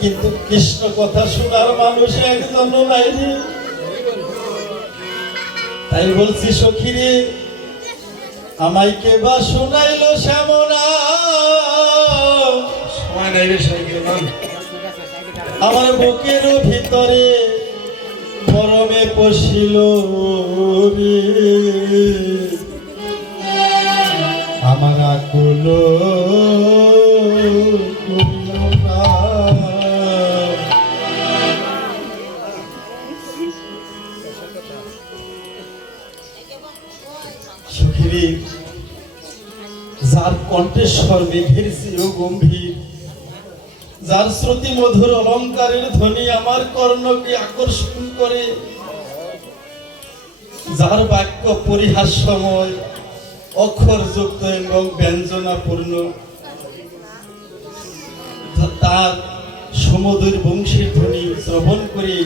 কিন্তু কৃষ্ণ কথা শোনার মানুষ একজন নাই রে। তাই বলছি সখী রে, আমায় কে বা শোনাইলো শ্যামনা, সময় নাই রে সাইকেল আমার বুকের ভিতরে গরমে পশিল রে, আমার আকুল সখী, যার কণ্ঠেশ্বর মেঘের চেয়েও গম্ভীর, যার শ্রুতি মধুর অলঙ্কারের ধ্বনি আমার কর্ণকে আকর্ষণ করে, যার বাক্য পরিহাস্যময় অক্ষরযুক্ত এবং ব্যঞ্জনাপূর্ণ, তার সমুদ্র বংশীর ধ্বনি শ্রবণ করে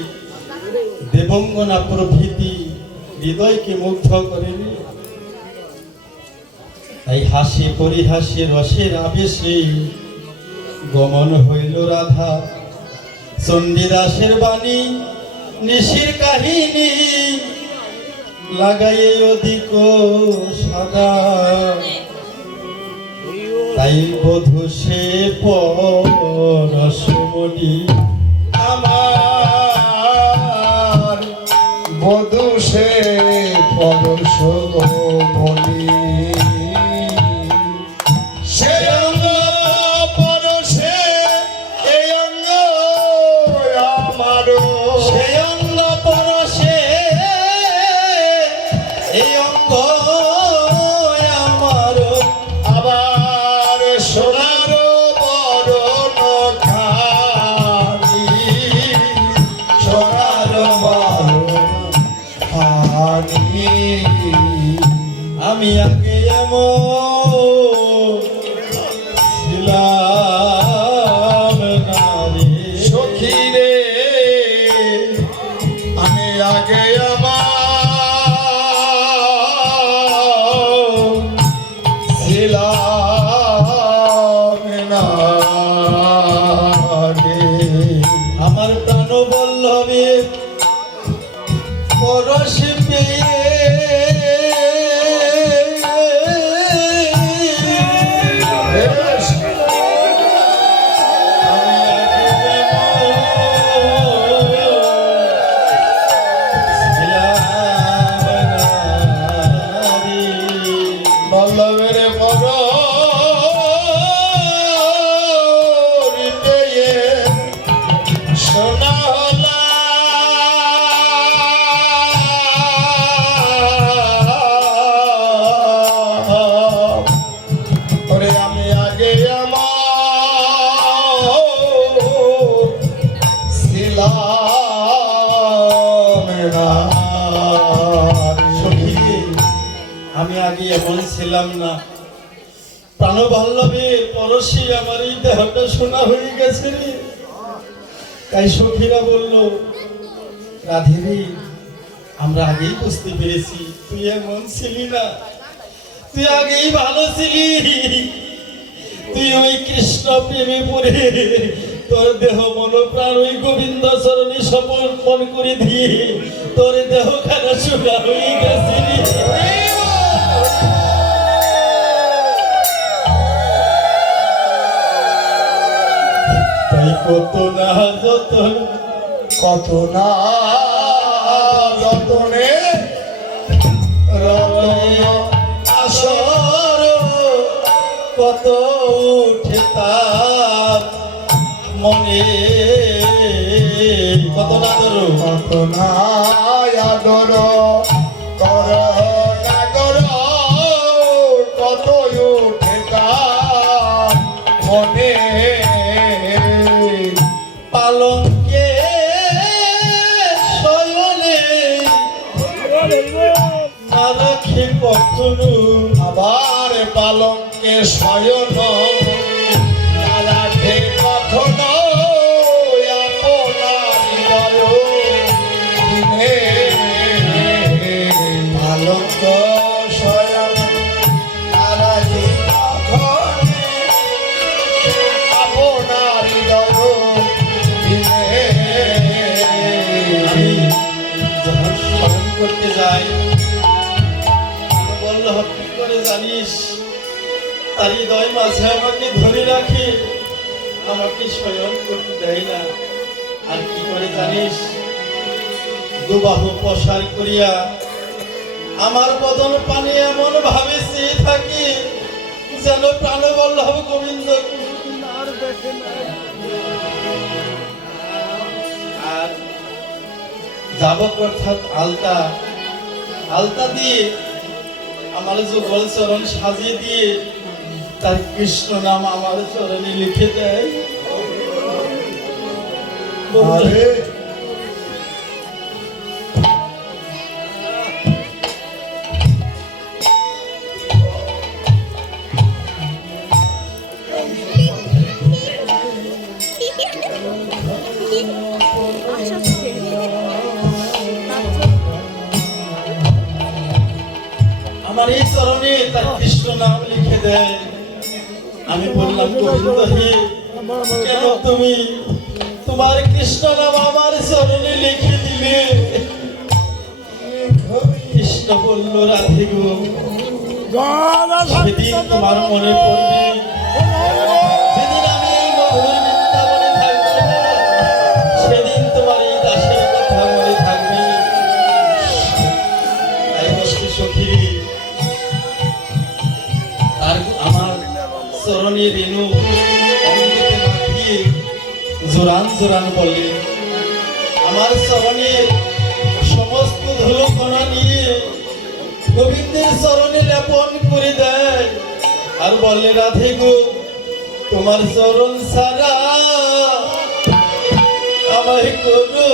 দেবঙ্গনা প্রভৃতি হৃদয়কে মুগ্ধ করে। তাই হাসি পরিহাসে রসের আবেশে গমন হইল রাধা, চণ্ডীদাসের বাণী নিশির কাহিনী লাগাইয়ে অধিক সাদা, তাই বধূ সে পরশমণি, আমার বধূ সে পরশমণি, সে অঙ্গ পরশে এই অঙ্গ আমারও, সে অঙ্গ পরশে এই অঙ্গ আমারও, আবার সোনার বরণ খানি, সোনার বরণ খানি, আমি আগে এমন ছিলাম না রে সখী রে, আমি আগে আমার ছিলাম না রে। আমার প্রাণ বল্লভে পরশ পেয়ে বল্লভের পর সোনা হলা ওরে আমি আগে আমার ছিলাম না। সখী, আমি আগে এমন ছিলাম না, প্রাণবল্লভে পরশী আমার এই দেহটা সোনা হয়ে গেছে রে। তাই সখীরা বলল, রাধেরে, আমরা আগেই বুঝতে পেরেছি তুই এমন ছিলি না, তুই আগেই ভালো ছিলি, তুই ওই কৃষ্ণ প্রেমে পড়ে তোর দেহ মন প্রাণ ওই গোবিন্দ চরণে সমর্পণ করে দিয়ে তোর দেহ খানা সোনা হয়ে গেছে রে। তাই কত না যতন, কত না যতনে রতন আসর কত উঠে তার মনে, কত না ধরো, কত না আদর কর নাগর, কত উঠে তার মনে, পালঙ্কে শয়নে না রাখে কখনো, আবার পালঙ্কে শয়ন না রাখে কখনো আপনার হৃদয়ে, পালঙ্ক শয়ন না রাখে কখনো আপনার হৃদয়ে, তার হৃদয় মাঝে আমাকে ধরে রাখে, আমাকে স্বয়ং করতে দেয় না। আর কি করে জানিস, দুবাহু প্রসার করিয়া আমার বদন পানে এমন ভাবে চেয়ে থাকে যেন প্রাণবল্লভ গোবিন্দ আর দেখে না। আর যাবক অর্থাৎ আলতা, আলতা দিয়ে আমার যুগল চরণ সাজিয়ে দিয়ে তার কৃষ্ণ নাম আমার চরণে লিখে দেয়। আরে আমার এই চরণে তার কৃষ্ণ নাম লিখে দেয়। আমি বললাম, গোবিন্দ হে, কেন তুমি তোমার কৃষ্ণ নাম আমার চরণে লিখে দিলে? কৃষ্ণ বলল, রাধে গো, সেদিন তোমার মনে পড়বে, যেদিন আমি এই মধুর বৃন্দাবনে থাকবো, সেদিন তোমার এই দাসের কথা মনে থাকবে। তাই বস্তু সখী, আর আমার চরণে রেণু অঙ্গিতে মাখিয়ে জোরান জোরান বলে, আমার চরণে সমস্ত ধুলো কণা নিয়ে গোবিন্দের চরণে লেপন করে দেয়। আর বলে, রাধে গো, তোমার চরণ সারা আমায় করো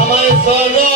আমার চরণ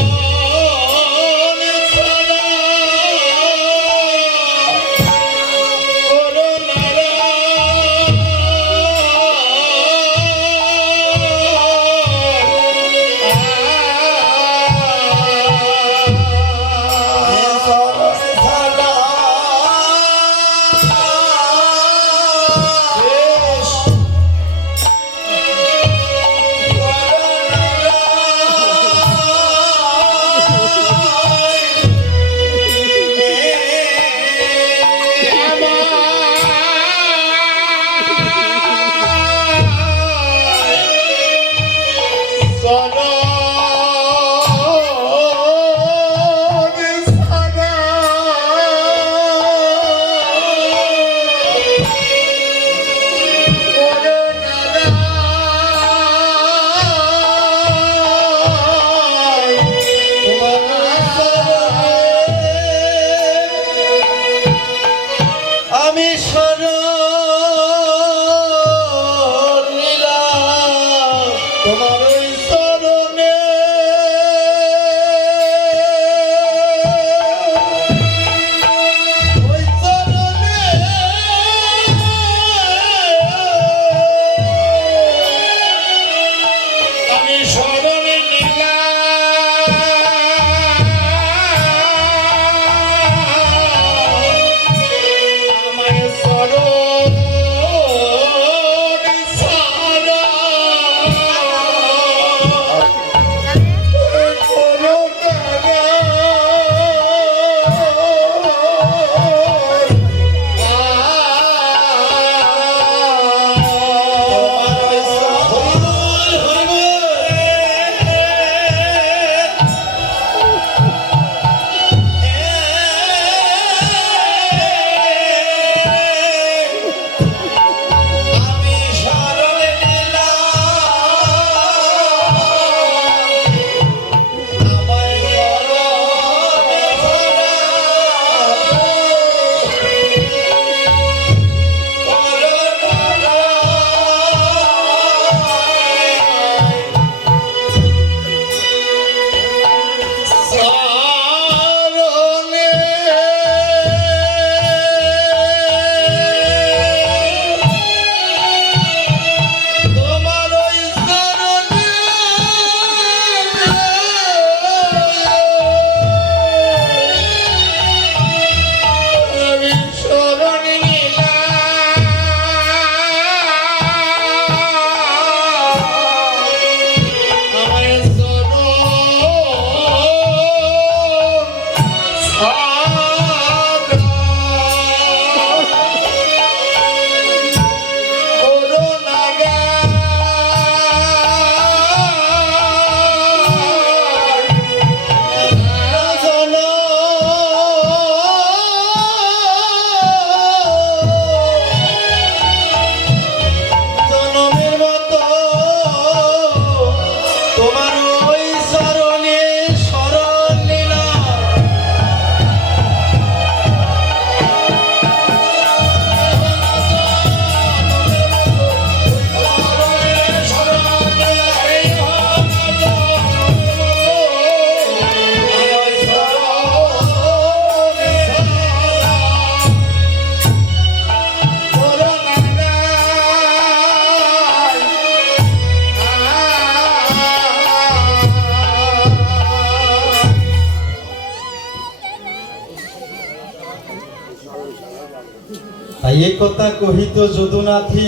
তাই এই কথা কহিত যদুনাথী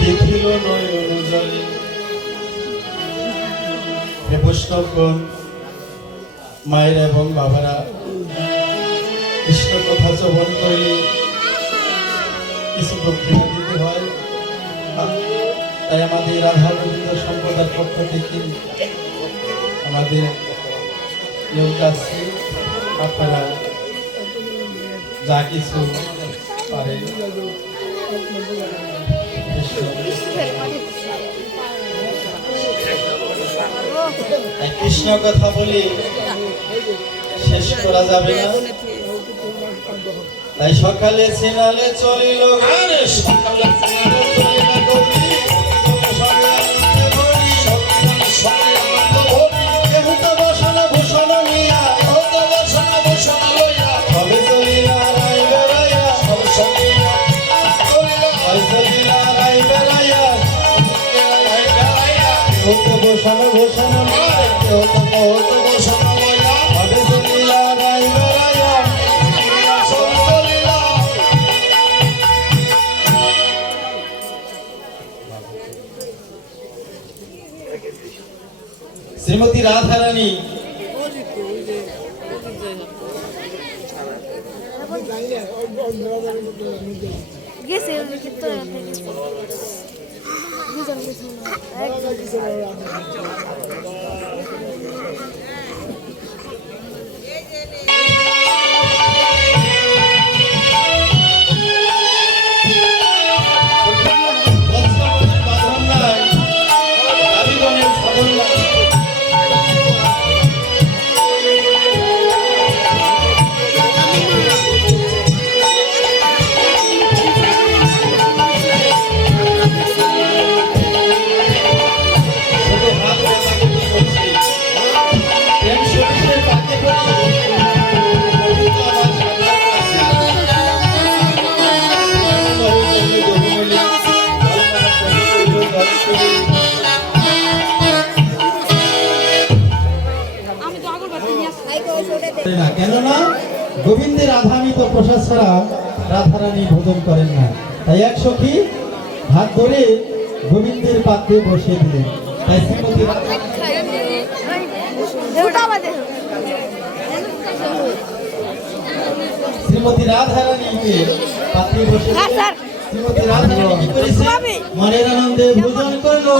দেখিল নয়ন জলে। হে বৈষ্ণবগণ, মায়েরা এবং বাবারা, কৃষ্ণ কথা শ্রবণ করলে কিছু দক্ষিণা দিতে হয়। তাই আমাদের রাধা গোবিন্দ সম্প্রদায়ের পক্ষ থেকে আমাদের নিয়োগ আছে, আপনারা যা কিছু পারেন কৃষ্ণ কথা বলে শেষ করা যাবে না। তাই সকালে সিনালে চলিল, আরে সকালে সিনালে চলিল গৌরী, সকালে ভরি, সকালে আনন্দ ভরি, কেহু তো বসন ভূষণ নিয়া, কেহ তো বসন ভূষণ লইয়া, সবে চলিলা রাই বেড়াইয়া, সব সঙ্গীরা চলিল সবে চলিলা রাই বেড়াইয়া, লাই বেড়াইয়া, কেহু তো বসন ভূষণ নিয়া, আরে কেহ তো বসন লইয়া, সবে চলিলা রাই বেড়াইয়া। সব চলিল শ্রীমতী রাধারানী গেছে কিন্তু বুঝান বুঝান বৎসবনের বাঁধন নাই, আবিগণের সাধন নাই। শুধু হাত পাতাগুলি করছি, প্রেম শরীরের পাতে করি, তো আমার সাধার কাছে। বহু জনে বহুমূল্য, ধর্মমত করিল, ধর্মকরি। আমি তো আগর বাড়তে নিয়ে আসছি না, কেননা গোবিন্দের আধামিত প্রসাদ ছাড়া রাধারানী ভোজন করেন না। তাই এক সখী হাত ধরে গোবিন্দের পাত্রে বসিয়ে দিলেন। তাই শ্রীমতী শ্রীমতী রাধারানীকে পাত্রে বসিয়ে দিলেন। শ্রীমতী রাধারানী কি করেছে? মনের আনন্দে ভোজন করলো,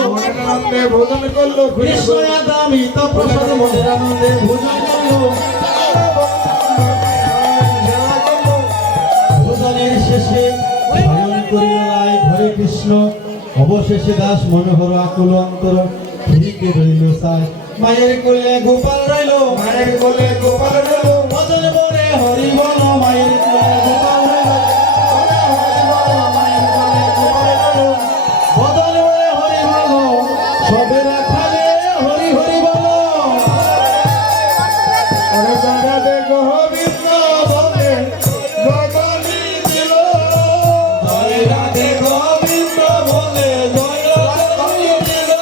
আনন্দে ভোজন করলো, কৃষ্ণ আধামিত প্রসাদ মনের আনন্দে ভোজন করলো। ভোজনের শেষে শয়ন করিল রায় ঘরে কৃষ্ণ, অবশেষে দাস মনোহর আকুল অন্তর ফিরিতে রইল সায়। মায়ের কোলে গোপাল রইল, মায়ের কোলে গোপাল রইল, ভজন বলে হরি বল, মায়ের কোলে গোপাল রইল, মায়ের কোলে গোপাল রইল, ভজন বলে হরি বল, সবে রাখালে হরি হরি বল। আরে জগতে গোবিন্দ বলে জগনি দিল, জয় রাধে গোবিন্দ বলে জয় রাধে দিল।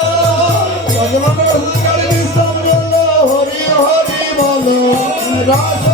জগমন হুঙ্কার বিশ্রাম বলল, হরি হরি বল, রাস